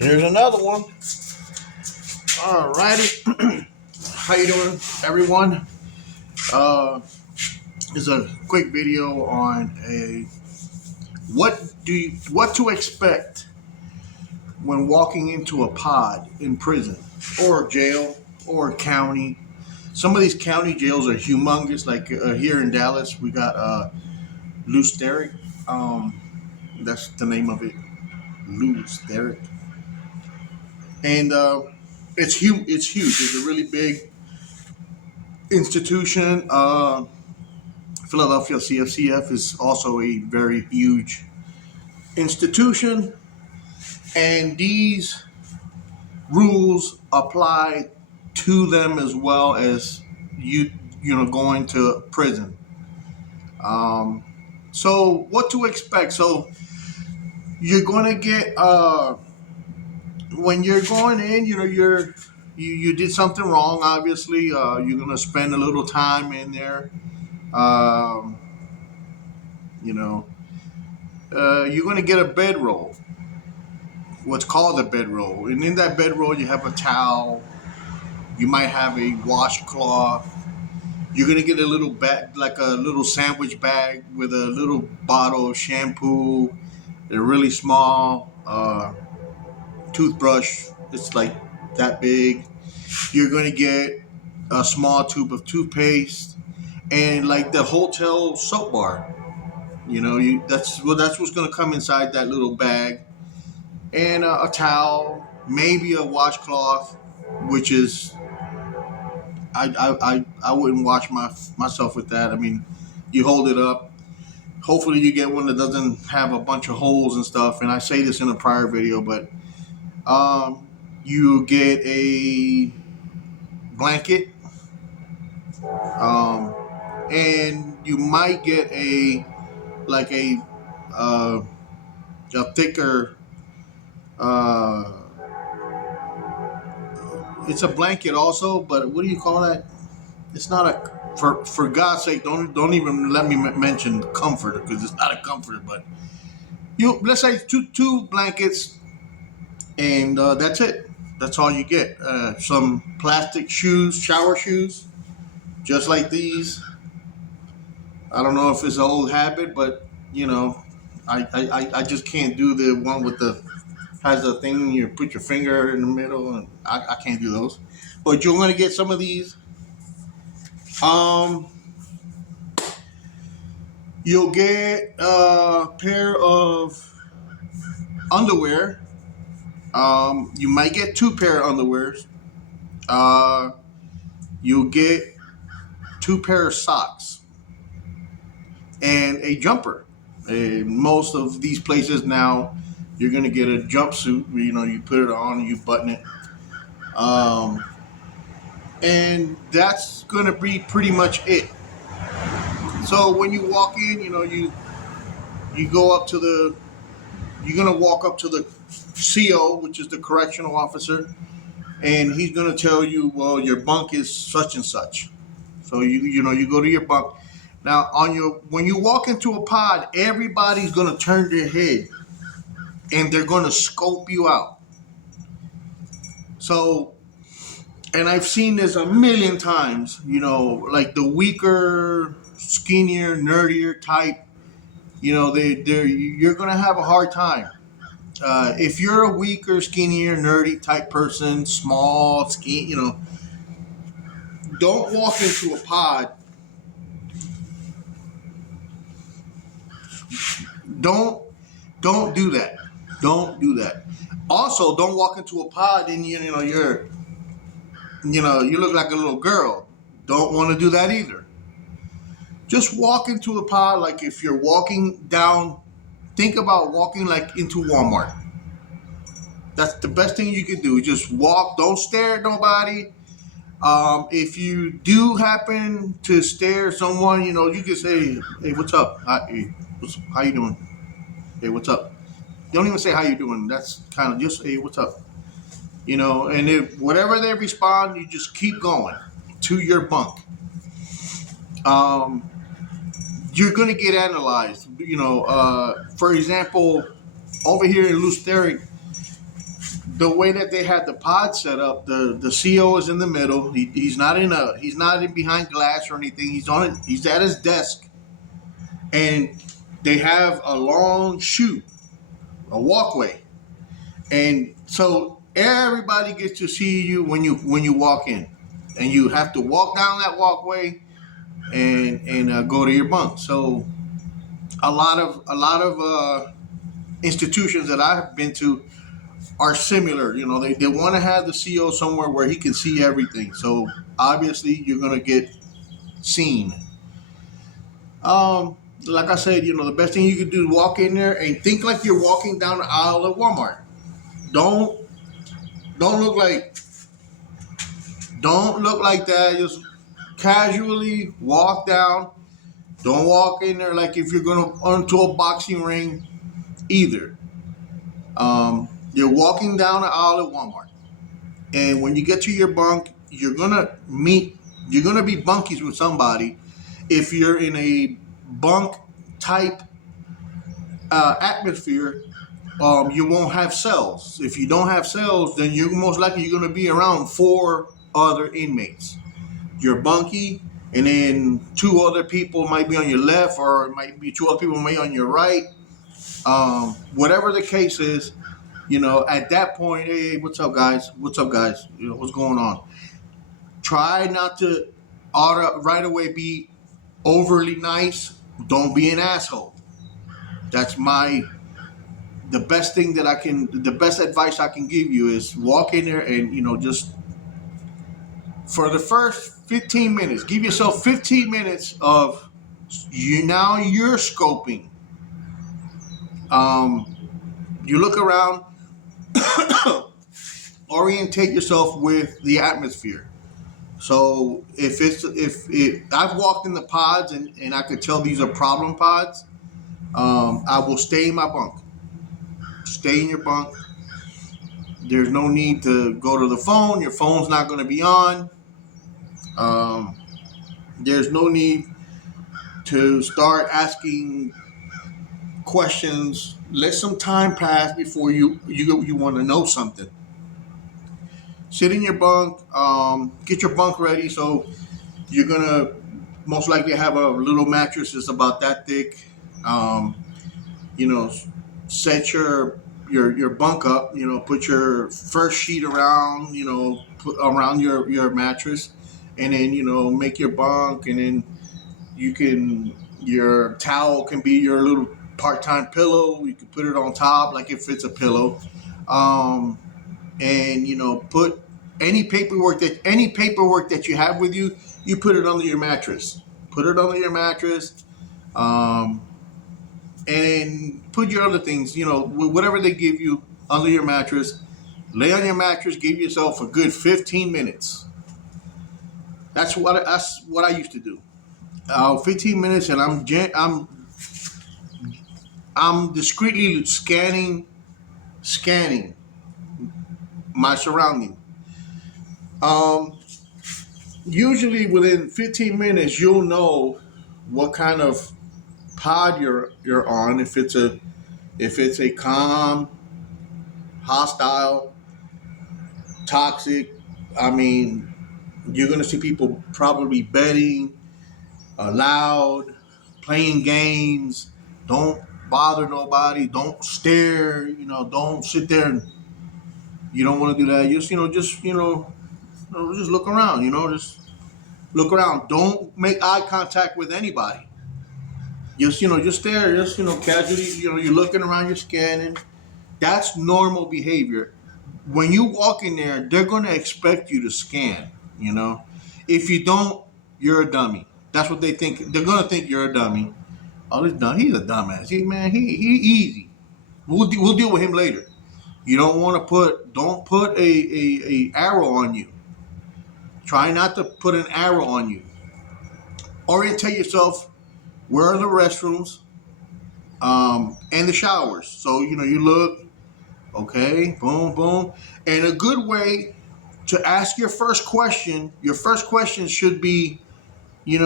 Here's another one. Alrighty. How you doing, everyone? Is a quick video on what to expect when walking into a pod in prison or jail or county. Some of these county jails are humongous. Like here in Dallas, we got Loose Derrick. That's the name of it, Loose Derrick. And it's huge. It's a really big institution. Philadelphia CFCF is also a very huge institution, and these rules apply to them as well as going to prison. So what to expect? So you're going to get when you're going in, you did something wrong. Obviously, you're going to spend a little time in there. Um, you're going to get a bedroll, what's called a bedroll. And in that bedroll, you have a towel. You might have a washcloth. You're going to get a little bag, like a little sandwich bag with a little bottle of shampoo, a really small toothbrush. It's like that big. You're going to get a small tube of toothpaste and like the hotel soap bar. That's what's going to come inside that little bag, and a towel, maybe a washcloth, which is I wouldn't wash myself with that. I mean, you hold it up. Hopefully, you get one that doesn't have a bunch of holes and stuff. And I say this in a prior video, but you get a blanket, and you might get a thicker. It's a blanket also, but what do you call that? It's not a. For God's sake, don't even let me mention comforter, because it's not a comforter. But let's say two blankets, and that's it. That's all you get. Some plastic shoes, shower shoes, just like these. I don't know if it's an old habit, but I just can't do the one with the has a thing you put your finger in the middle, and I can't do those. But you're going to get some of these. You'll get a pair of underwear. You might get two pair of underwears. You'll get two pair of socks and a jumper. And most of these places now, you're going to get a jumpsuit. You put it on and you button it. And that's going to be pretty much it. So when you walk in, you go up to you're going to walk up to the CO, which is the correctional officer, and he's going to tell you, well, your bunk is such and such. So you go to your bunk. Now when you walk into a pod, everybody's going to turn their head and they're going to scope you out. So, and I've seen this a million times, like the weaker, skinnier, nerdier type, you're going to have a hard time. If you're a weaker, skinnier, nerdy type person, small, skinny, don't walk into a pod. Don't do that. Don't do that. Also, don't walk into a pod and you look like a little girl. Don't want to do that either. Just walk into a pod like if you're walking down. Think about walking like into Walmart. That's the best thing you can do. Just walk. Don't stare at nobody. If you do happen to stare at someone, you can say, "Hey, what's up? How you doing? Hey, what's up?" Don't even say how you doing. That's kind of just, "Hey, what's up?" And if whatever they respond, you just keep going to your bunk. You're going to get analyzed. For example, over here in Loose Derrick, the way that they had the pod set up, the CO is in the middle. He's not in behind glass or anything. He's at his desk, and they have a long chute, a walkway, and so everybody gets to see you when you walk in, and you have to walk down that walkway and go to your bunk. So a lot of institutions that I've been to are similar. You know, they want to have the CO somewhere where he can see everything. So obviously you're gonna get seen. Like I said, you know, the best thing you can do is walk in there and think like you're walking down the aisle at Walmart. Don't don't look like don't look like that. Just casually walk down. Don't walk in there like if you're gonna onto a boxing ring either. You're walking down the aisle at Walmart, and when you get to your bunk, you're gonna be bunkies with somebody. If you're in a bunk type atmosphere, you won't have cells. If you don't have cells, then you're most likely you're gonna be around four other inmates. You're bunky, and then two other people might be on your left, or it might be two other people maybe on your right. Whatever the case is, you know, at that point, hey, what's up, guys? What's up, guys? You know, what's going on? Try not to right away be overly nice. Don't be an asshole. That's the best thing that the best advice I can give you is walk in there and, you know, just for the first 15 minutes, give yourself 15 minutes of you're scoping. You look around, orientate yourself with the atmosphere. So if I've walked in the pods and I could tell these are problem pods, I will stay in my bunk. Stay in your bunk. There's no need to go to the phone. Your phone's not going to be on. There's no need to start asking questions. Let some time pass before you want to know something. Sit in your bunk. Get your bunk ready. So you're gonna most likely have a little mattress that's about that thick. You know, set your bunk up. You know, put your first sheet around. You know, put around your mattress, and then, you know, make your bunk, and then your towel can be your little part-time pillow. You can put it on top like if it's a pillow, and, you know, put any paperwork that you have with you. You put it under your mattress. Put it under your mattress, and put your other things, you know, whatever they give you under your mattress. Lay on your mattress. Give yourself a good 15 minutes. That's what I used to do. 15 minutes, and I'm discreetly scanning my surrounding. Usually within 15 minutes, you'll know what kind of pod you're on. If it's a calm, hostile, toxic. I mean, you're gonna see people probably betting, loud, playing games. Don't bother nobody. Don't stare. You know, don't sit there and you don't want to do that. Just look around. You know, just look around. Don't make eye contact with anybody. Just stare. Just, casually. You know, you're looking around. You're scanning. That's normal behavior. When you walk in there, they're going to expect you to scan. You know, if you don't, you're a dummy. That's what they think. They're going to think you're a dummy. Oh, he's a dumbass. He easy. We'll deal with him later. You don't put a arrow on you. Try not to put an arrow on you. Orientate yourself. Where are the restrooms? And the showers. So, you look, okay, boom, boom. And a good way to ask your first question should be, hey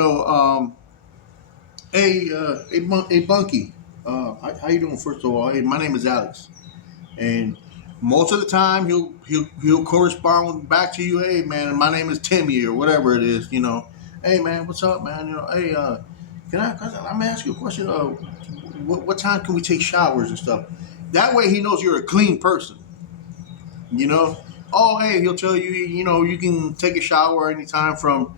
bunkie, how you doing? First of all, hey, my name is Alex, and Most of the time, he'll correspond back to you. Hey, man, my name is Timmy or whatever it is. Hey, man, what's up, man? Hey, let me ask you a question. What time can we take showers and stuff? That way, he knows you're a clean person. You know. Oh, hey, he'll tell you. You can take a shower anytime from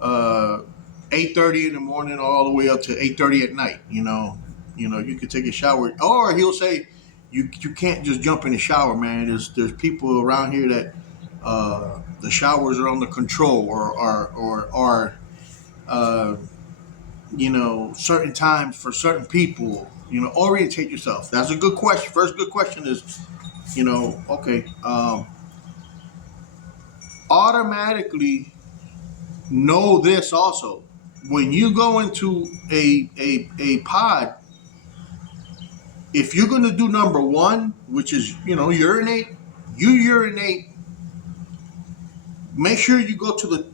8:30 in the morning all the way up to 8:30 at night. You could take a shower, or he'll say you can't just jump in the shower, man. There's people around here that the showers are under control, or certain times for certain people. Orientate yourself. That's a good question. First good question is, okay, automatically know this also. When you go into a pod, if you're going to do number one, which is urinate, you urinate. Make sure you go to the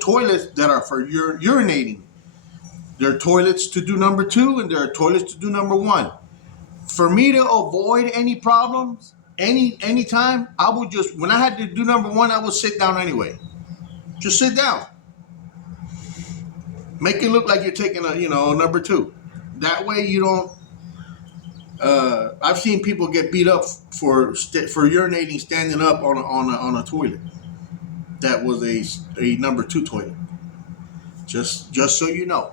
toilets that are for urinating. There are toilets to do number two, and there are toilets to do number one. For me to avoid any problems, anytime, I would just, when I had to do number one, I would sit down anyway. Just sit down. Make it look like you're taking a number two. That way you don't. I've seen people get beat up for urinating standing up on a toilet. That was a number two toilet. Just so you know.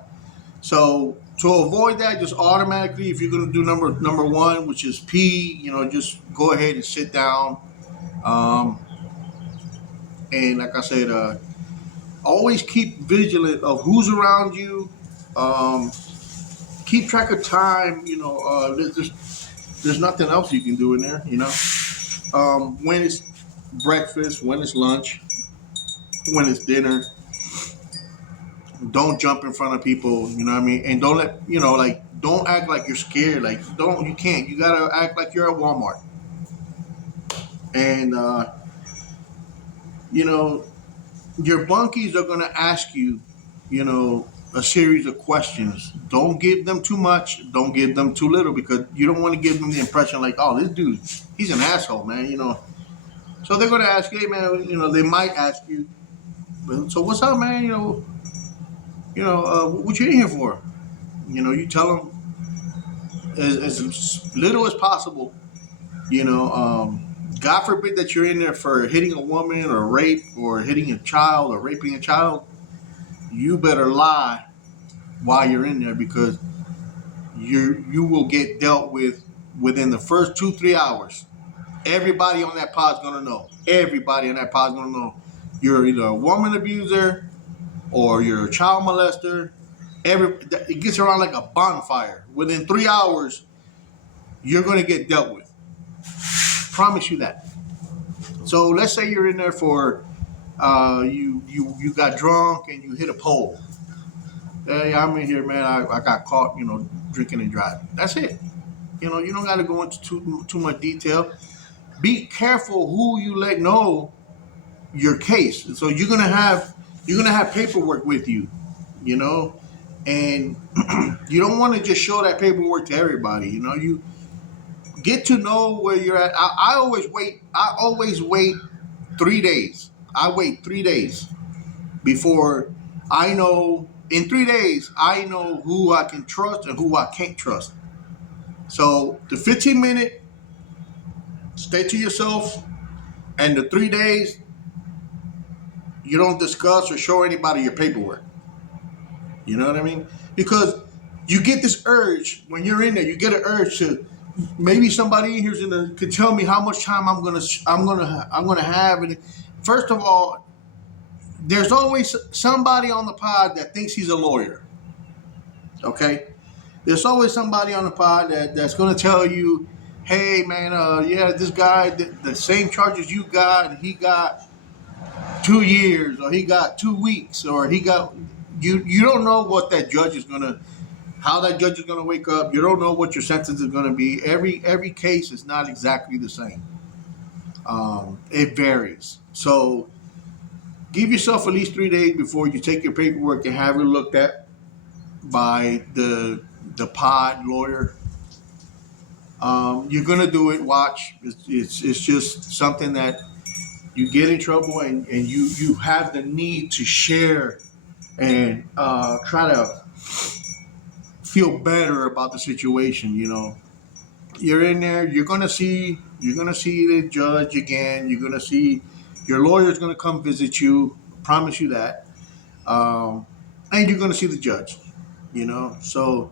So to avoid that, just automatically, if you're going to do number one, which is pee, just go ahead and sit down. And like I said, always keep vigilant of who's around you. Keep track of time. There's nothing else you can do in there. When it's breakfast, when it's lunch, when it's dinner. Don't jump in front of people. You know what I mean? And don't don't act like you're scared. You can't. You gotta act like you're at Walmart. And your bunkies are gonna ask you, a series of questions. Don't give them too much. Don't give them too little, because you don't want to give them the impression like, oh, this dude, he's an asshole, man. So they're gonna ask you, hey, man. They might ask you, so what's up, man? What you in here for? You tell them as little as possible. God forbid that you're in there for hitting a woman or rape or hitting a child or raping a child. You better lie while you're in there, because you will get dealt with within the first 2-3 hours. Everybody on that pod's gonna know. Everybody on that pod's gonna know you're either a woman abuser or you're a child molester. It gets around like a bonfire. Within 3 hours, you're going to get dealt with. Promise you that. So let's say you're in there for you got drunk and you hit a pole. Hey, I'm in here, man. I got caught, drinking and driving. That's it. You don't got to go into too much detail. Be careful who you let know your case. So you're gonna have paperwork with you, and you don't want to just show that paperwork to everybody. You get to know where you're at. I always wait 3 days. I wait 3 days before I know. In 3 days, I know who I can trust and who I can't trust. So the 15-minute, stay to yourself, and the 3 days, you don't discuss or show anybody your paperwork. You know what I mean? Because you get this urge when you're in there. You get an urge to, maybe somebody in here could tell me how much time I'm gonna have. And first of all, there's always somebody on the pod that thinks he's a lawyer. Okay, there's always somebody on the pod that's gonna tell you, hey, man, this guy, the same charges you got, he got 2 years, or he got 2 weeks, or he got, you don't know what that judge is how that judge is gonna wake up. You don't know what your sentence is gonna be. Every case is not exactly the same. It varies. So give yourself at least 3 days before you take your paperwork and have it looked at by the pod lawyer. You're gonna do it. Watch. It's just something that you get in trouble, and you have the need to share and try to feel better about the situation. You're in there. You're gonna see the judge again. You're gonna see your lawyer's gonna come visit you. Promise you that. And you're gonna see the judge. So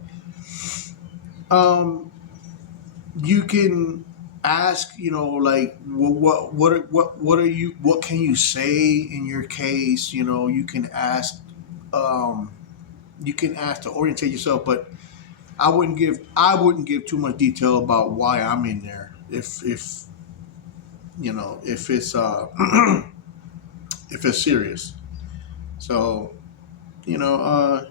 um, you can ask, like what can you say in your case? You can ask, um, to orientate yourself, but I wouldn't give too much detail about why I'm in there if it's if it's serious. So you know,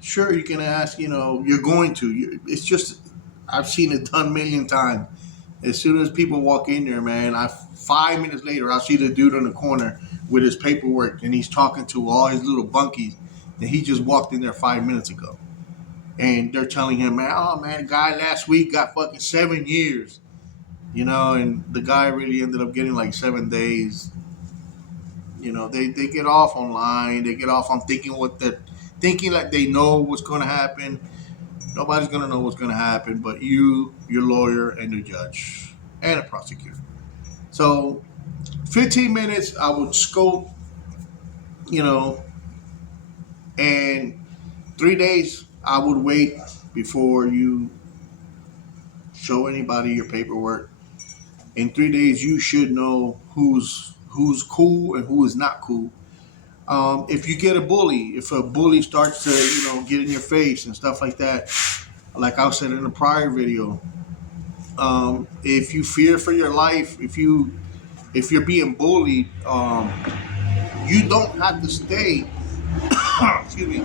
sure you can ask. You're going to. It's just I've seen it done a million times. As soon as people walk in there, man, 5 minutes later, I see the dude in the corner with his paperwork, and he's talking to all his little bunkies that he just walked in there 5 minutes ago, and they're telling him, man, oh man, the guy last week got fucking 7 years, and the guy really ended up getting like 7 days. They get off online, they get off on thinking like they know what's going to happen. Nobody's going to know what's going to happen but you, your lawyer, and the judge, and a prosecutor. So 15 minutes, I would scope, you know, and 3 days, I would wait before you show anybody your paperwork. In 3 days, you should know who's cool and who is not cool. If you get a bully, if a bully starts to, get in your face and stuff like that, like I said in a prior video, if you fear for your life, if you're being bullied, you don't have to stay. Excuse me.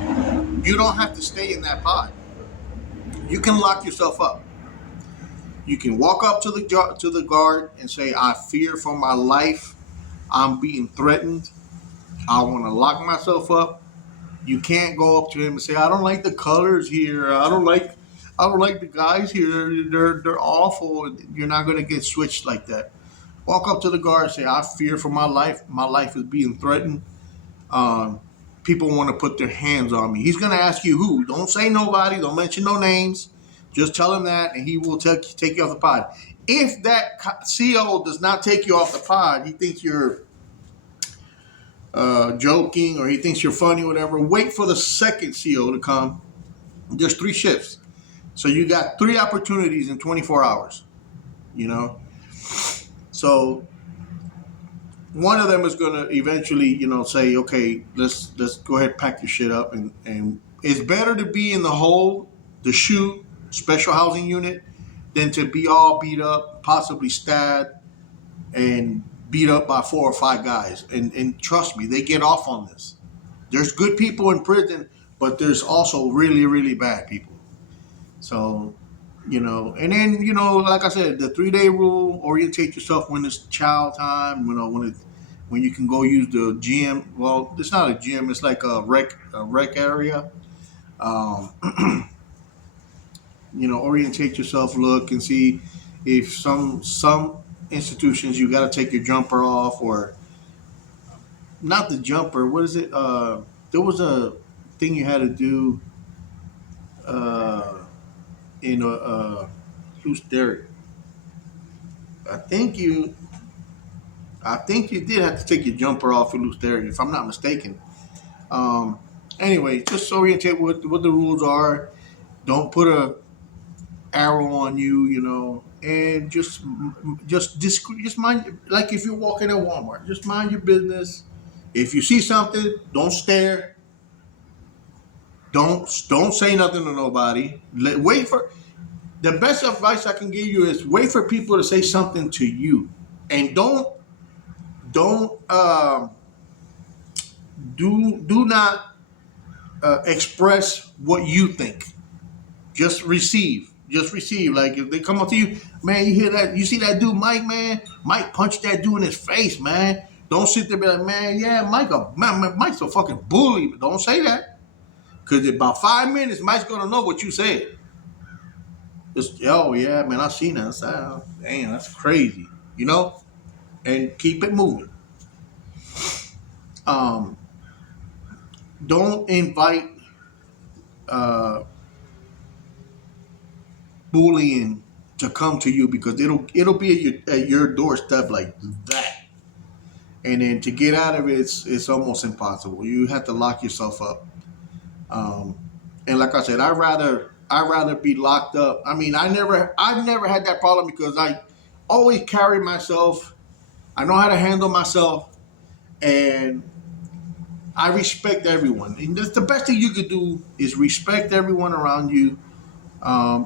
You don't have to stay in that pod. You can lock yourself up. You can walk up to the guard and say, "I fear for my life. I'm being threatened. I want to lock myself up." You can't go up to him and say, "I don't like the colors here. I don't like the guys here. They're awful." You're not going to get switched like that. Walk up to the guard and say, "I fear for my life. My life is being threatened. Um, People want to put their hands on me." He's going to ask you who. Don't say nobody. Don't mention no names. Just tell him that, and he will take you off the pod. If that CO does not take you off the pod, he thinks you're joking, or he thinks you're funny, or whatever, wait for the second CO to come. There's 3 shifts. So you got 3 opportunities in 24 hours, So one of them is going to eventually, say, "Okay, let's go ahead and pack your shit up." And it's better to be in the hole, the SHU, special housing unit, than to be all beat up, possibly stabbed, and beat up by 4 or 5 guys. And trust me, they get off on this. There's good people in prison, but there's also really, really bad people. So, and then, like I said, the 3-day rule, orientate yourself when it's chow time, when you can go use the gym. Well, it's not a gym, it's like a rec area. Um, orientate yourself, look and see if some institutions you got to take your jumper off, or not the jumper. What is it? There was a thing you had to do in loose dairy. I think you did have to take your jumper off for loose dairy, if I'm not mistaken. Anyway, just orientate what the rules are. Don't put a arrow on you, and just mind, like if you're walking at Walmart, just mind your business. If you see something, don't stare. Don't say nothing to nobody. Wait for the best advice I can give you is wait for people to say something to you, and don't do not express what you think. Just receive. Like if they come up to you, "Man, you hear that? You see that dude, Mike? Man, Mike punched that dude in his face, man." Don't sit there and be like, "Man, yeah, Mike's a fucking bully." But don't say that, because in about 5 minutes, Mike's gonna know what you said. Just, oh yeah, man, I've seen that. Damn, that's crazy. You know, and keep it moving. Um, don't invite uh, bullying to come to you because it'll be at your doorstep like that, and then to get out of it, it's almost impossible. You have to lock yourself up. Um, and like I said, I rather be locked up. I mean, I've never had that problem because I always carry myself. I know how to handle myself, and I respect everyone. And that's the best thing you could do is respect everyone around you.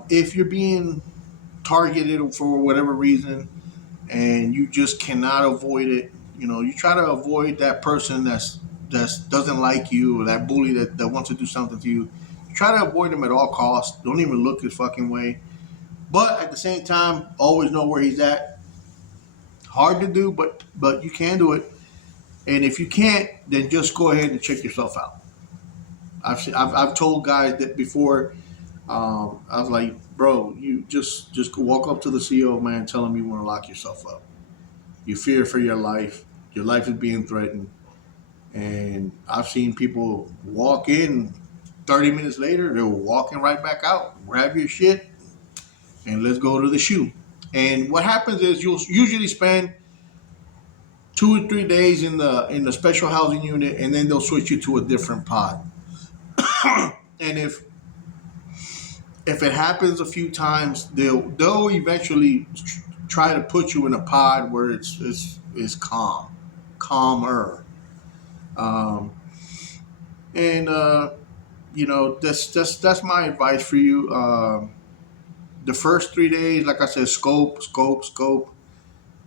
If you're being targeted for whatever reason, and you just cannot avoid it, you try to avoid that person that's doesn't like you or that bully that wants to do something to you. Try to avoid him at all costs. Don't even look his fucking way. But at the same time, always know where he's at. Hard to do, but you can do it. And if you can't, then just go ahead and check yourself out. I've told guys that before. I was like, bro, you just walk up to the CEO, man, tell him you want to lock yourself up. You fear for your life. Your life is being threatened. And I've seen people walk in 30 minutes later, they're walking right back out. Grab your shit and let's go to the shoe. And what happens is you'll usually spend 2 or 3 days in the special housing unit, and then they'll switch you to a different pod. And if it happens a few times, they'll eventually try to put you in a pod where it's calmer. Um, and that's my advice for you. The first 3 days, like I said, scope.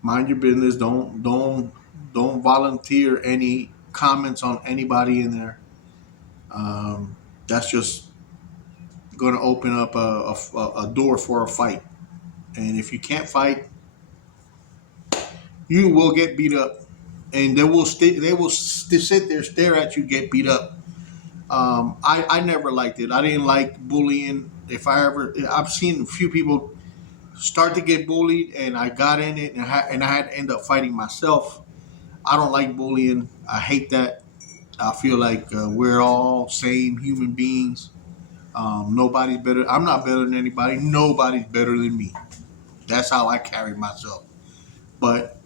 Mind your business. Don't volunteer any comments on anybody in there. That's just going to open up a door for a fight. And if you can't fight, you will get beat up, and they will sit there stare at you get beat up. I never liked it. I didn't like bullying. I've seen a few people start to get bullied, and I got in it, and I had to end up fighting myself. I don't like bullying. I hate that. I feel like we're all same human beings. Nobody's better. I'm not better than anybody. Nobody's better than me. That's how I carry myself. But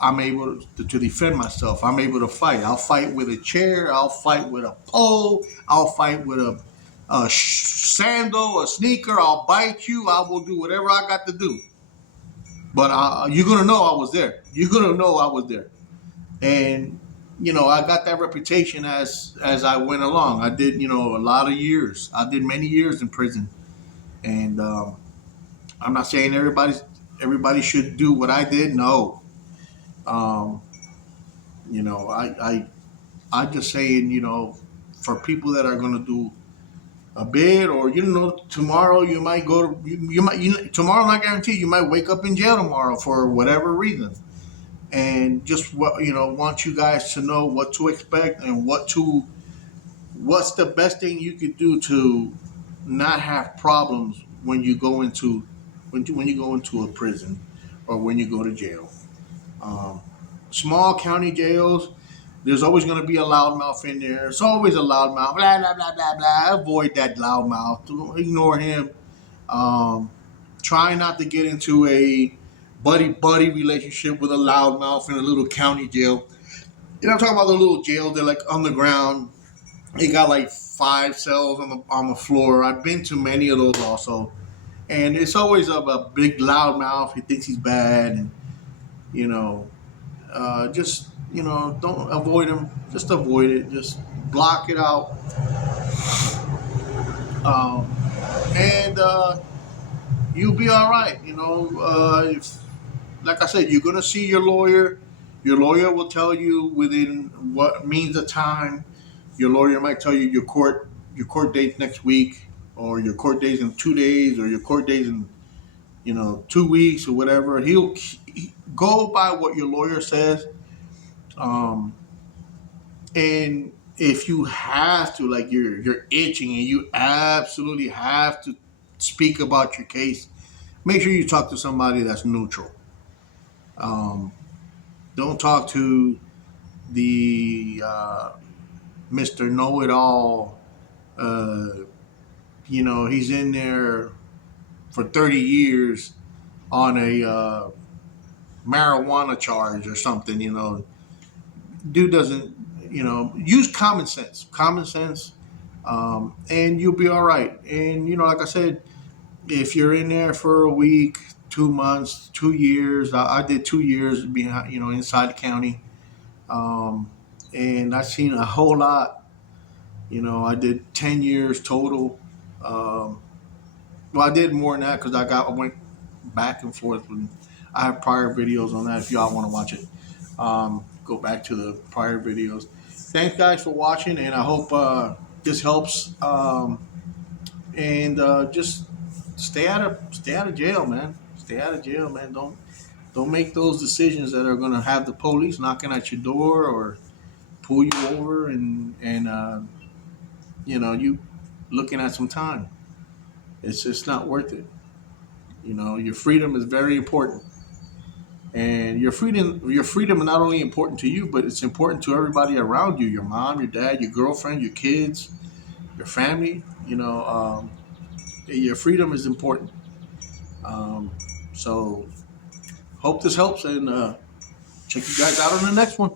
I'm able to defend myself. I'm able to fight. I'll fight with a chair. I'll fight with a pole. I'll fight with a sandal, a sneaker. I'll bite you. I will do whatever I got to do. But you're gonna know I was there. You're gonna know I was there. And I got that reputation as I went along. I did a lot of years. I did many years in prison, and I'm not saying everybody should do what I did. No, um, I just saying for people that are gonna do a bit, or tomorrow you might go to tomorrow, not guaranteed, you might wake up in jail tomorrow for whatever reason. And just want you guys to know what to expect and what's the best thing you could do to not have problems when you go into when you go into a prison or when you go to jail. Um, Small county jails, there's always going to be a loudmouth in there. It's always a loudmouth. Blah blah blah blah blah. Avoid that loudmouth. Ignore him. Um, Try not to get into a buddy relationship with a loudmouth in a little county jail. I'm talking about the little jails. They're like underground. They got like 5 cells on the floor. I've been to many of those also, and it's always a big loudmouth. He thinks he's bad, and you know, just don't avoid him. Just avoid it. Just block it out. Um, and you'll be all right. If like I said, you're gonna see your lawyer. Your lawyer will tell you within what means of time. Your lawyer might tell you your court date next week, or your court days in 2 days, or your court days in 2 weeks or whatever. He go by what your lawyer says. Um, and if you have to, like you're itching and you absolutely have speak about your case, make sure you talk to somebody that's neutral. Um, don't talk to the Mr. Know It All. Uh, he's in there for 30 years on a marijuana charge or something. Dude doesn't. Use common sense. Common sense, and you'll be all right. And like I said, if you're in there for a week, 2 months, 2 years, I did 2 years behind, inside the county, and I've seen a whole lot. I did 10 years total. Um, well, I did more than that because I went back and forth. And I have prior videos on that if y'all want to watch it. Go back to the prior videos. Thanks, guys, for watching, and I hope this helps. And just stay out of jail, man. Stay out of jail, man. Don't make those decisions that are going to have the police knocking at your door or pull you over and you looking at some time. It's just not worth it. Your freedom is very important, and your freedom is not only important to you, but it's important to everybody around you: your mom, your dad, your girlfriend, your kids, your family. Your freedom is important. So hope this helps, and check you guys out on the next one.